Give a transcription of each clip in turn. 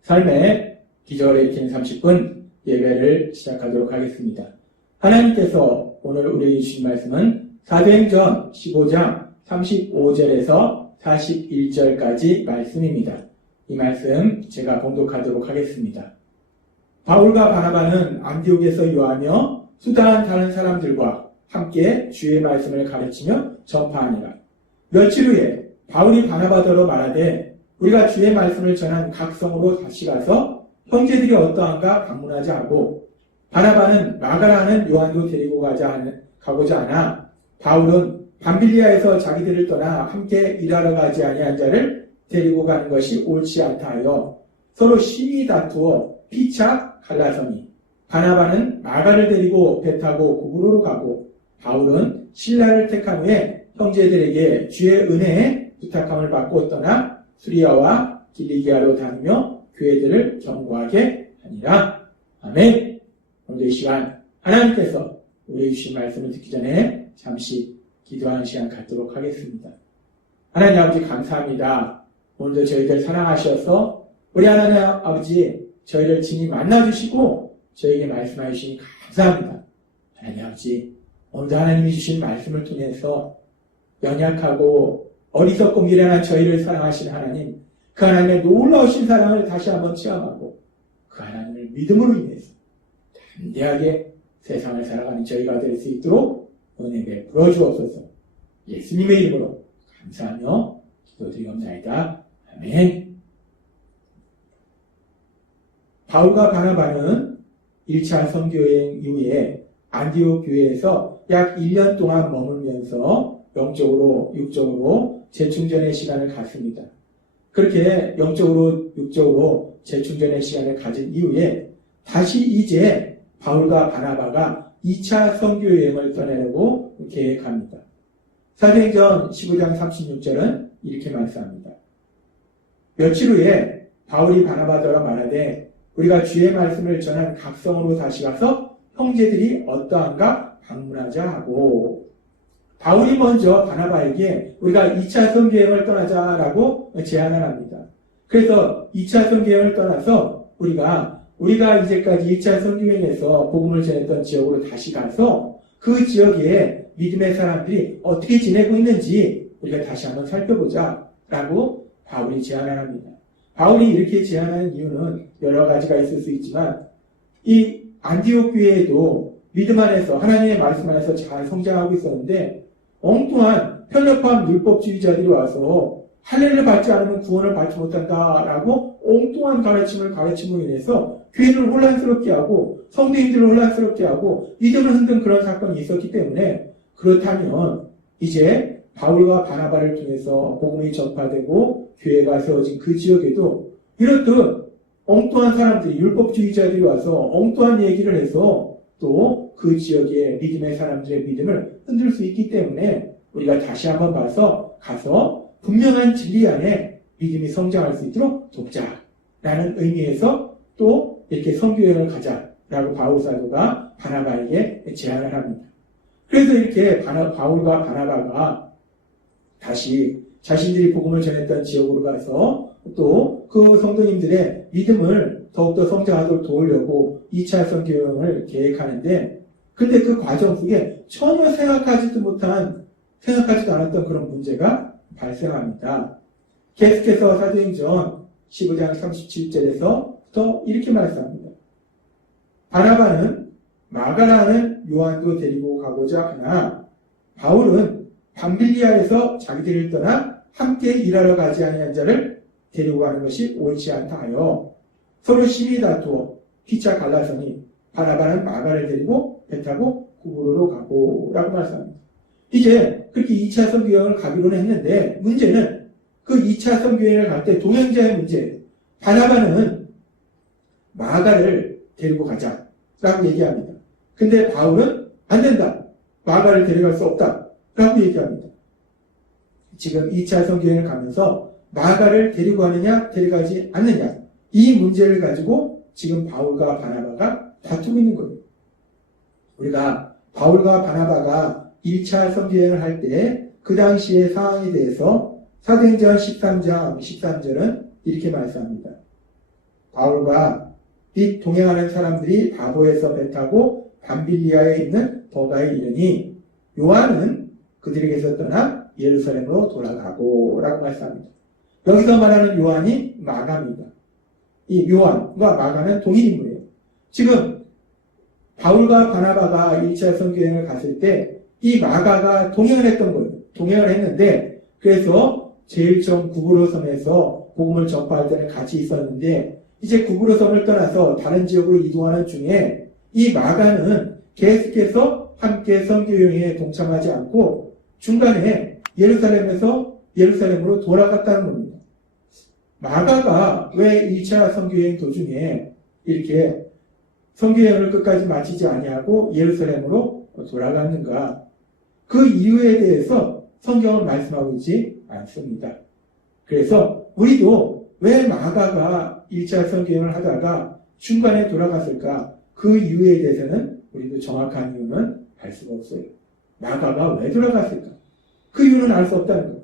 삶의 기적을 일으키는 30분 예배를 시작하도록 하겠습니다. 하나님께서 오늘 우리에게 주신 말씀은 사도행전 15장 35절에서 41절까지 말씀입니다. 이 말씀 제가 봉독하도록 하겠습니다. 바울과 바나바는 안디옥에서 유하며 수다한 다른 사람들과 함께 주의 말씀을 가르치며 전파하니라. 며칠 후에 바울이 바나바더러 말하되 우리가 주의 말씀을 전한 각 성으로 다시 가서 형제들이 어떠한가 방문하자 하고, 바나바는 마가라는 요한도 데리고 가고자 하나 바울은 밤빌리아에서 자기들을 떠나 함께 일하러 가지 아니한 자를 데리고 가는 것이 옳지 않다 하여 서로 심히 다투어 피차 갈라서니, 바나바는 마가를 데리고 배 타고 구브로로 가고 바울은 실라를 택한 후에 형제들에게 주의 은혜에 부탁함을 받고 떠나 수리아와 길리기아로 다니며 교회들을 경고하게 하니라. 아멘. 오늘 이 시간 하나님께서 우리 주신 말씀을 듣기 전에 잠시 기도하는 시간 갖도록 하겠습니다. 하나님 아버지 감사합니다. 오늘도 저희들 사랑하셔서 우리 하나님 아버지 저희를 친히 만나주시고 저에게 말씀해 주시니 감사합니다. 하나님 아버지 오늘도 하나님이 주신 말씀을 통해서 연약하고 어리석고 미련한 저희를 사랑하신 하나님, 그 하나님의 놀라우신 사랑을 다시 한번 체험하고 그 하나님을 믿음으로 인해서 담대하게 세상을 살아가는 저희가 될 수 있도록 은혜 베풀어 주옵소서. 예수님의 이름으로 감사하며 기도드리옵나이다. 아멘. 바울과 바나바는 1차 선교여행 이후에 안디옥 교회에서 약 1년 동안 머물면서 영적으로 육적으로 재충전의 시간을 갖습니다. 그렇게 영적으로 육적으로 재충전의 시간을 가진 이후에 다시 이제 바울과 바나바가 2차 선교여행을 떠나려고 계획합니다. 사도행전 15장 36절은 이렇게 말씀합니다. 며칠 후에 바울이 바나바더러 말하되 우리가 주의 말씀을 전한 각 성으로 다시 가서 형제들이 어떠한가 방문하자 하고, 바울이 먼저 바나바에게 우리가 2차 선교여행을 떠나자라고 제안을 합니다. 그래서 2차 선교여행을 떠나서 우리가 이제까지 2차 선교여행에서 복음을 전했던 지역으로 다시 가서 그 지역에 믿음의 사람들이 어떻게 지내고 있는지 우리가 다시 한번 살펴보자라고 바울이 제안을 합니다. 바울이 이렇게 제안하는 이유는 여러 가지가 있을 수 있지만 이 안디옥 교회에도 믿음 안에서 하나님의 말씀 안에서 잘 성장하고 있었는데 엉뚱한 편협한 율법주의자들이 와서 할례를 받지 않으면 구원을 받지 못한다라고 엉뚱한 가르침으로 인해서 교회를 혼란스럽게 하고 성도님들을 혼란스럽게 하고 믿음을 흔든 그런 사건이 있었기 때문에, 그렇다면 이제 바울과 바나바를 통해서 복음이 전파되고 교회가 세워진 그 지역에도 이렇듯 엉뚱한 사람들이, 율법주의자들이 와서 엉뚱한 얘기를 해서 또 그 지역의 믿음의 사람들의 믿음을 흔들 수 있기 때문에 우리가 다시 한번 가서 분명한 진리 안에 믿음이 성장할 수 있도록 돕자라는 의미에서 또 이렇게 선교여행을 가자라고 바울 사도가 바나바에게 제안을 합니다. 그래서 이렇게 바울과 바나바가 다시 자신들이 복음을 전했던 지역으로 가서 또 그 성도님들의 믿음을 더욱더 성장하도록 도우려고 2차 선교여행을 계획하는데, 근데 그 과정 속에 전혀 생각하지도 않았던 그런 문제가 발생합니다. 계속해서 사도행전 15장 37절에서부터 이렇게 말씀합니다. 바나바는 마가라는 요한도 데리고 가고자 하나 바울은 밤빌리아에서 자기들을 떠나 함께 일하러 가지 아니한 자를 데리고 가는 것이 옳지 않다 하여 서로 심히 다투어 피차 갈라서니 바나바는 마가를 데리고 배 타고 구브로로 가고 라고 말씀합니다. 이제 그렇게 2차 선교여행을 가기로는 했는데 문제는 그 2차 선교여행을 갈 때 동행자의 문제예요. 바나바는 마가를 데리고 가자라고 얘기합니다. 근데 바울은 안 된다. 마가를 데려갈 수 없다. 라고 얘기합니다. 지금 2차 선교여행을 가면서 마가를 데리고 가느냐 데려가지 않느냐, 이 문제를 가지고 지금 바울과 바나바가 다투고 있는 거예요. 우리가 바울과 바나바가 1차 선교여행을 할 때 그 당시의 상황에 대해서 사도행전 13장 13절은 이렇게 말씀합니다. 바울과 이 동행하는 사람들이 바보에서 배 타고 밤빌리아에 있는 버가에 이르니 요한은 그들에게서 떠나 예루살렘으로 돌아가고 라고 말씀합니다. 여기서 말하는 요한이 마가입니다. 이 요한과 마가는 동일 인물이에요. 지금 바울과 바나바가 1차 선교여행을 갔을 때 이 마가가 동행을 했던 거예요. 동행을 했는데 그래서 제일 처음 구브로 섬에서 복음을 전파할 때는 같이 있었는데 이제 구브로 섬을 떠나서 다른 지역으로 이동하는 중에 이 마가는 계속해서 함께 선교여행에 동참하지 않고 중간에 예루살렘으로 돌아갔다는 겁니다. 마가가 왜 1차 선교여행 도중에 이렇게 선교여행을 끝까지 마치지 아니하고 예루살렘으로 돌아갔는가? 그 이유에 대해서 성경은 말씀하고 있지 않습니다. 그래서 우리도 왜 마가가 1차 선교여행을 하다가 중간에 돌아갔을까? 그 이유에 대해서는 우리도 정확한 이유는 알 수가 없어요. 마가가 왜 돌아갔을까? 그 이유는 알 수 없다는 거예요.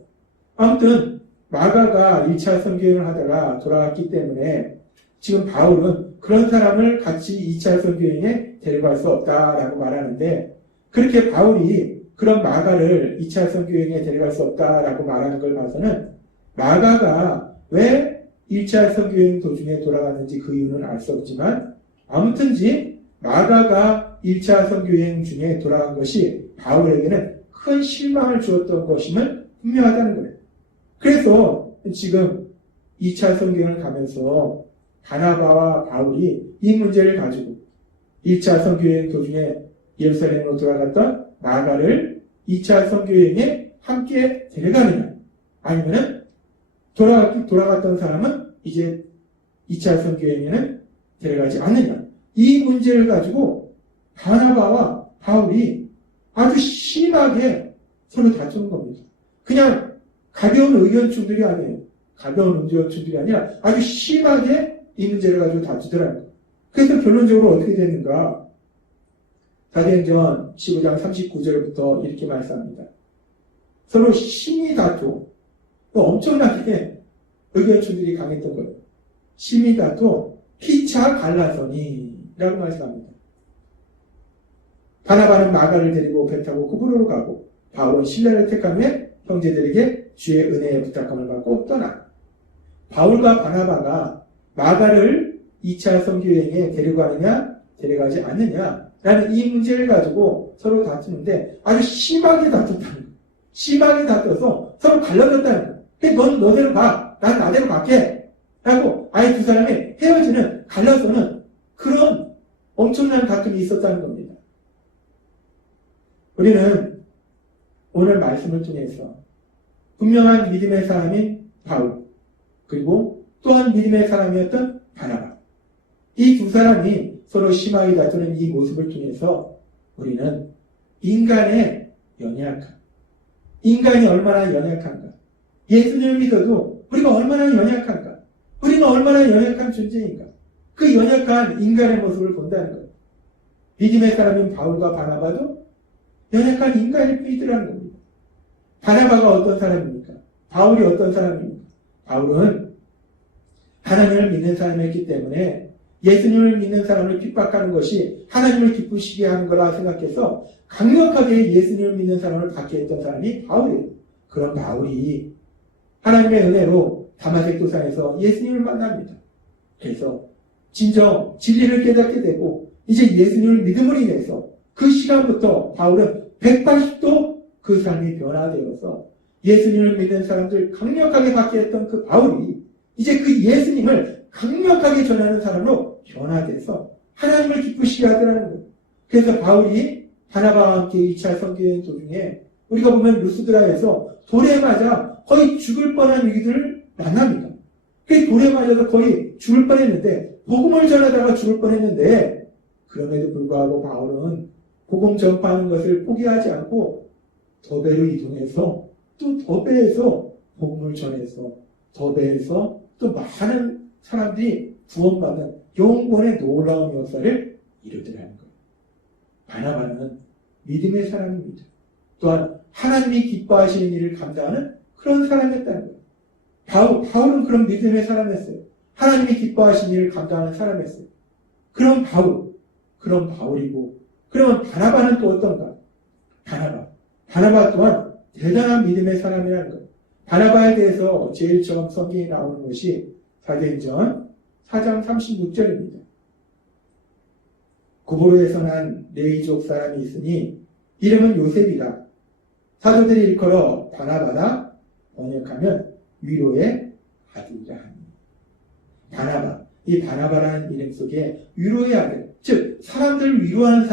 아무튼 마가가 1차 선교여행을 하다가 돌아갔기 때문에 지금 바울은 그런 사람을 같이 2차 선교여행에 데려갈 수 없다라고 말하는데, 그렇게 바울이 그런 마가를 2차 선교여행에 데려갈 수 없다라고 말하는 걸 봐서는 마가가 왜 1차 선교여행 도중에 돌아갔는지 그 이유는 알 수 없지만, 아무튼지 마가가 1차 선교여행 중에 돌아간 것이 바울에게는 큰 실망을 주었던 것임을 분명하다는 거예요. 그래서 지금 2차 선교여행을 가면서 바나바와 바울이 이 문제를 가지고 1차 선교여행 도중에 예루살렘으로 돌아갔던 마가를 2차 선교여행에 함께 데려가느냐, 아니면은 돌아갔던 사람은 이제 2차 선교여행에는 데려가지 않느냐, 이 문제를 가지고 바나바와 바울이 아주 심하게 서로 다투는 겁니다. 그냥 가벼운 의견충들이 아니에요. 가벼운 의견충들이 아니라 아주 심하게 이 문제를 가지고 다투더라는 거예요. 그래서 결론적으로 어떻게 되는가? 사도행전 15장 39절부터 이렇게 말씀합니다. 서로 심히 다투, 엄청나게 의견충들이 강했던 거예요. 심히 다투 피차 갈라서니 라고 말씀합니다. 바나바는 마가를 데리고 배 타고 구브로로 가고, 바울은 신라를 택하며 형제들에게 주의 은혜에 부탁함을 받고 떠나. 바울과 바나바가 마가를 2차 선교여행에 데려가느냐 데려가지 않느냐 라는 이 문제를 가지고 서로 다투는데 아주 심하게 다퉜다는 거예요. 심하게 다퉈서 서로 갈라졌다는 거예요. 넌 너대로 가, 난 나대로 갈게 라고 아예 두 사람이 헤어지는, 갈라서는 그런 엄청난 다툼이 있었다는 겁니다. 우리는 오늘 말씀을 통해서 분명한 믿음의 사람인 바울, 그리고 또한 믿음의 사람이었던 바나바, 이 두 사람이 서로 심하게 다투는 이 모습을 통해서 우리는 인간의 연약함, 인간이 얼마나 연약한가, 예수님을 믿어도 우리가 얼마나 연약한가, 우리가 얼마나 연약한 존재인가, 그 연약한 인간의 모습을 본다는 거예요. 믿음의 사람인 바울과 바나바도 연약한 인간일 뿐이더라는 겁니다. 바나바가 어떤 사람입니까? 바울이 어떤 사람입니까? 바울은 하나님을 믿는 사람이었기 때문에 예수님을 믿는 사람을 핍박하는 것이 하나님을 기쁘시게 하는 거라 생각해서 강력하게 예수님을 믿는 사람을 받게 했던 사람이 바울이에요. 그런 바울이 하나님의 은혜로 다마색 도상에서 예수님을 만납니다. 그래서 진정 진리를 깨닫게 되고 이제 예수님을 믿음으로 인해서 그 시간부터 바울은 180도 그 삶이 변화되어서 예수님을 믿는 사람들 강력하게 받게 했던 그 바울이 이제 그 예수님을 강력하게 전하는 사람으로 변화돼서 하나님을 기쁘시게 하더라는 거예요. 그래서 바울이 바나바와 함께 2차 선교여행 도중에 우리가 보면 루스드라에서 돌에 맞아 거의 죽을 뻔한 위기들을 만납니다. 그 돌에 맞아서 거의 죽을 뻔했는데, 복음을 전하다가 죽을 뻔했는데, 그럼에도 불구하고 바울은 복음 전파하는 것을 포기하지 않고 더베로 이동해서 또 더베에서 복음을 전해서 더 배해서 또 많은 사람들이 구원받는 영원의 놀라운 역사를 이루더라는 거예요. 바나바는 믿음의 사람입니다. 또한 하나님이 기뻐하시는 일을 감당하는 그런 사람이었다는 거예요. 바울은 그런 믿음의 사람이었어요. 하나님이 기뻐하시는 일을 감당하는 사람이었어요. 그런 바울이고, 그러면 바나바는 또 어떤가? 바나바 또한 대단한 믿음의 사람이라는 거예요. 바나바에 대해서 제일 처음 성경에 나오는 것이 사도행전 4장 36절입니다. 구브로에서 난 레위족 사람이 있으니 이름은 요셉이다. 사도들이 일컬어 바나바다. 번역하면 위로의 아들이라 하니. 이 바나바라는 이름 속에 위로의 아들, 즉 사람들을 위로하는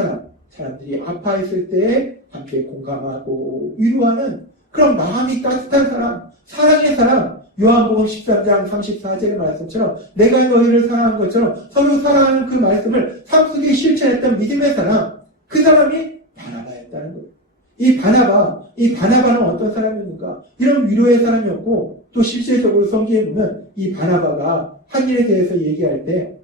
사람들이 아파했을 때 함께 공감하고 위로하는 그런 마음이 따뜻한 사람, 사랑의 사람. 요한복음 13장 34절의 말씀처럼 내가 너희를 사랑한 것처럼 서로 사랑하는 그 말씀을 삶 속에 실천했던 믿음의 사람, 그 사람이 바나바였다는 거예요. 이 바나바는 어떤 사람입니까? 이런 위로의 사람이었고, 또 실제적으로 성경에 보면 이 바나바가 한 일에 대해서 얘기할 때,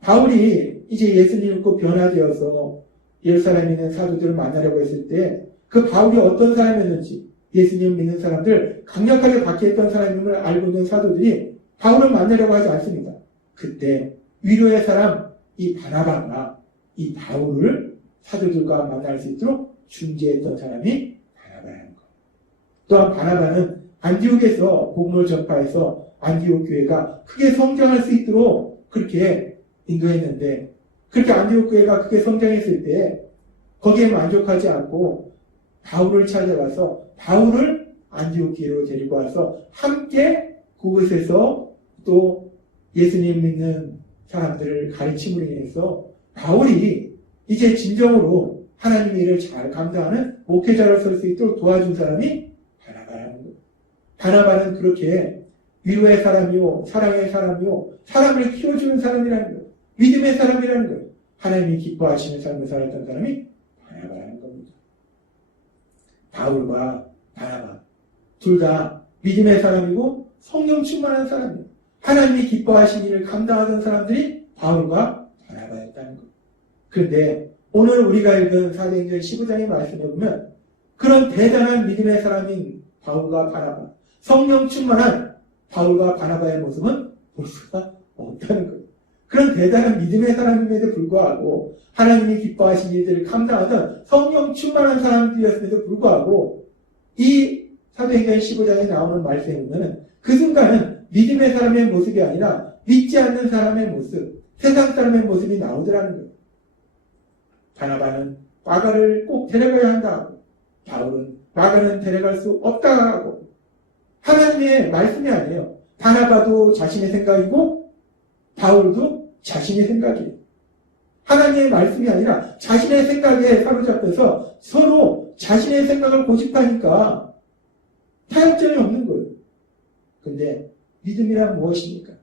바울이 이제 예수님을 믿고 변화되어서 예루살렘에 있는 사도들을 만나려고 했을 때, 그 바울이 어떤 사람이었는지, 예수님을 믿는 사람들, 강력하게 박해했던 사람임을 알고 있는 사도들이 바울을 만나려고 하지 않습니다. 그때 위로의 사람, 이 바나바가 이 바울을 사도들과 만날 수 있도록 중재했던 사람이 바나바라는 것. 또한 바나바는 안디옥에서 복음을 전파해서 안디옥 교회가 크게 성장할 수 있도록 그렇게 인도했는데, 그렇게 안디옥 교회가 크게 성장했을 때 거기에 만족하지 않고 바울을 찾아가서 바울을 안디옥 교회로 데리고 와서 함께 그곳에서 또 예수님 믿는 사람들을 가르침으로 인해서 바울이 이제 진정으로 하나님의 일을 잘 감당하는 목회자로 설 수 있도록 도와준 사람이 바나바라는 거예요. 바나바는 그렇게 위로의 사람이요, 사랑의 사람이요, 사람을 키워주는 사람이라는 거예요. 믿음의 사람이라는 거예요. 하나님이 기뻐하시는 삶을 살았던 사람이 바나바라는 겁니다. 바울과 바나바 둘 다 믿음의 사람이고 성령 충만한 사람이에요. 하나님이 기뻐하신 일을 감당하던 사람들이 바울과 바나바였다는 거예요. 그런데 오늘 우리가 읽은 사도행전 15장의 말씀에 보면 그런 대단한 믿음의 사람인 바울과 바나바, 성령 충만한 바울과 바나바의 모습은 볼 수가 없다는 거예요. 그런 대단한 믿음의 사람임에도 불구하고 하나님이 기뻐하신 일들을 감당하던 성령 충만한 사람들이었음에도 불구하고 이 사도행전 15장에 나오는 말씀에 보면 그 순간은 믿음의 사람의 모습이 아니라 믿지 않는 사람의 모습, 세상 사람의 모습이 나오더라는 거예요. 바나바는 마가를 꼭 데려가야 한다 하고, 바울은 마가는 데려갈 수 없다 하고, 하나님의 말씀이 아니에요. 바나바도 자신의 생각이고 바울도 자신의 생각이에요. 하나님의 말씀이 아니라 자신의 생각에 사로잡혀서 서로 자신의 생각을 고집하니까 타협점이 없는 거예요. 근데 믿음이란 무엇입니까?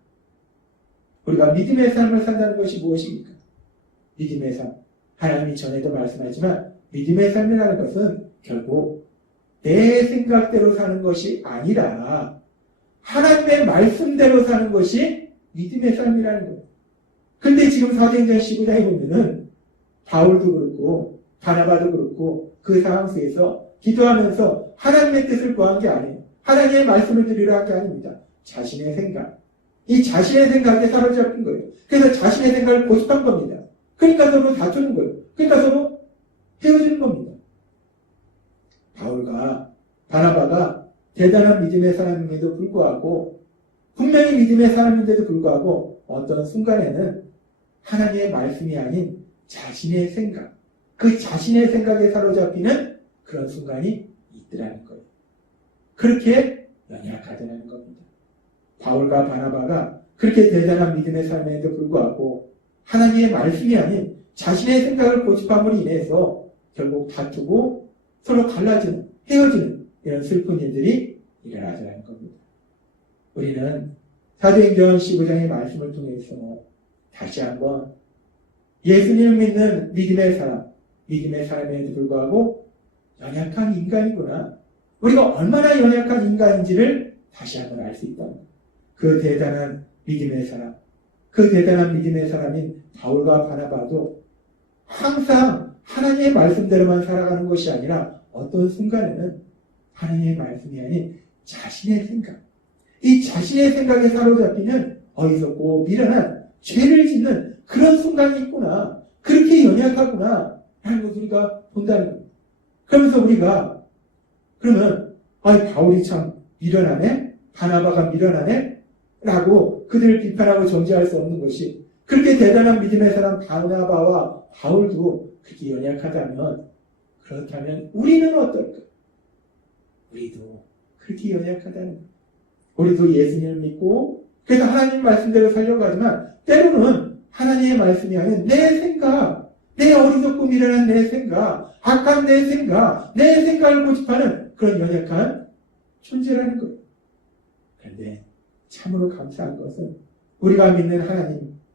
우리가 믿음의 삶을 산다는 것이 무엇입니까? 믿음의 삶. 하나님이 전에도 말씀하지만 믿음의 삶이라는 것은 결국 내 생각대로 사는 것이 아니라 하나님의 말씀대로 사는 것이 믿음의 삶이라는 거예요. 근데 지금 사도행전 15장에 보면은 바울도 그렇고 바나바도 그렇고 그 상황 속에서 기도하면서 하나님의 뜻을 구한 게 아니에요. 하나님의 말씀을 드리려 한 게 아닙니다. 자신의 생각. 이 자신의 생각에 사로잡힌 거예요. 그래서 자신의 생각을 고집한 겁니다. 그러니까 서로 다투는 거예요. 그러니까 서로 헤어지는 겁니다. 바울과 바나바가 대단한 믿음의 사람임에도 불구하고 분명히 믿음의 사람인데도 불구하고 어떤 순간에는 하나님의 말씀이 아닌 자신의 생각, 그 자신의 생각에 사로잡히는 그런 순간이 있더라는 거예요. 그렇게 연약하다는 겁니다. 바울과 바나바가 그렇게 대단한 믿음의 삶에도 불구하고 하나님의 말씀이 아닌 자신의 생각을 고집함으로 인해서 결국 다투고 서로 갈라지는, 헤어지는 이런 슬픈 일들이 일어나더라는 겁니다. 우리는 사도행전 15장의 말씀을 통해서 다시 한번 예수님을 믿는 믿음의 사람, 믿음의 사람에도 불구하고 연약한 인간이구나. 우리가 얼마나 연약한 인간인지를 다시 한번 알 수 있다. 그 대단한 믿음의 사람, 그 대단한 믿음의 사람인 바울과 바나바도 항상 하나님의 말씀대로만 살아가는 것이 아니라 어떤 순간에는 하나님의 말씀이 아닌 자신의 생각, 이 자신의 생각에 사로잡히는 어리석고 미련한 죄를 짓는 그런 순간이 있구나. 그렇게 연약하구나. 라는 것을 우리가 본다는 겁니다. 그러면서 우리가 그러면 바울이 참 미련하네? 바나바가 미련하네? 라고 그들을 비판하고 정죄할 수 없는 것이 그렇게 대단한 믿음의 사람 바나바와 바울도 그렇게 연약하다면 그렇다면 우리는 어떨까? 우리도 그렇게 연약하다는 거예요. 우리도 예수님을 믿고 그래서 하나님 말씀대로 살려고 하지만 때로는 하나님의 말씀이 아닌 내 생각, 내 어리석고 미련한 내 생각, 악한 내 생각, 내 생각을 고집하는 그런 연약한 존재라는 거예요. 그런데 참으로 감사한 것은 우리가 믿는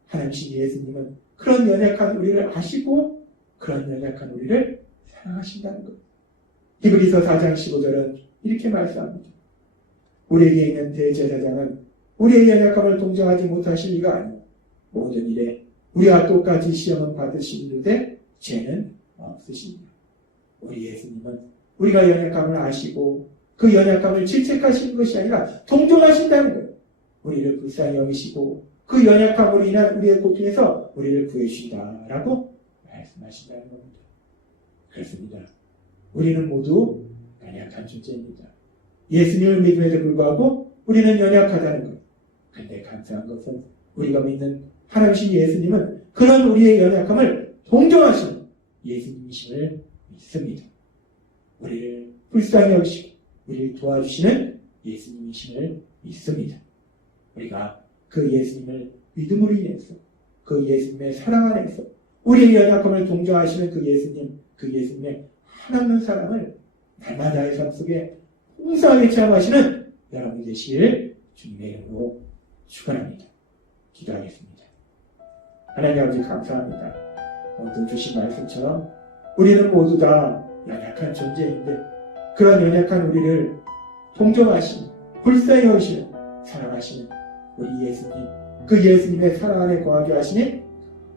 하나님신 예수님은 그런 연약한 우리를 아시고 그런 연약한 우리를 사랑하신다는 거예요. 히브리서 4장 15절은 이렇게 말씀합니다. 우리에게 있는 대제사장은 우리의 연약함을 동정하지 못하실 리가 아니오. 모든 일에 우리와 똑같이 시험은 받으시는데 죄는 없으십니다. 우리 예수님은 우리가 연약함을 아시고 그 연약함을 질책하시는 것이 아니라 동정하신다는 거예요. 우리를 불쌍히 여기시고 그 연약함으로 인한 우리의 고통에서 우리를 구해주신다라고 말씀하신다는 겁니다. 그렇습니다. 우리는 모두 연약한 존재입니다. 예수님을 믿음에도 불구하고 우리는 연약하다는 것. 그런데 감사한 것은 우리가 믿는 하나님 예수님은 그런 우리의 연약함을 동정하시는 예수님이심을 믿습니다. 우리를 불쌍히 여기시고 우리를 도와주시는 예수님이심을 믿습니다. 우리가 그 예수님을 믿음으로 인해서 그 예수님의 사랑 안에서 우리의 연약함을 동정하시는 그 예수님의 하나님 사랑을 날마다의 삶 속에 풍성하게 체험하시는 여러분이 되시길 주님의 이름으로 축원합니다. 기도하겠습니다. 하나님 아버지 감사합니다. 오늘 주신 말씀처럼 우리는 모두 다 연약한 존재인데 그런 연약한 우리를 동정하시는 불쌍히 여기시는 사랑하시는 우리 예수님, 그 예수님의 사랑 안에 거하게 하시니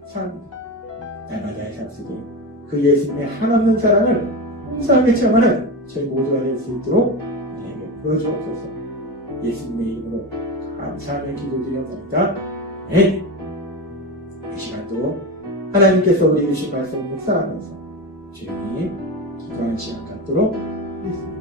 감사합니다. 날마다의 삶 속에 그 예수님의 한없는 사랑을 풍성하게 체험하는 저희 모두가 될 수 있도록 우리에게 보여주옵소서. 예수님의 이름으로 감사하며 기도드렸습니다. 네. 이 시간도 하나님께서 우리 주신 말씀을 묵상하면서 조용히 기도하는 시간 갖도록 하겠습니다.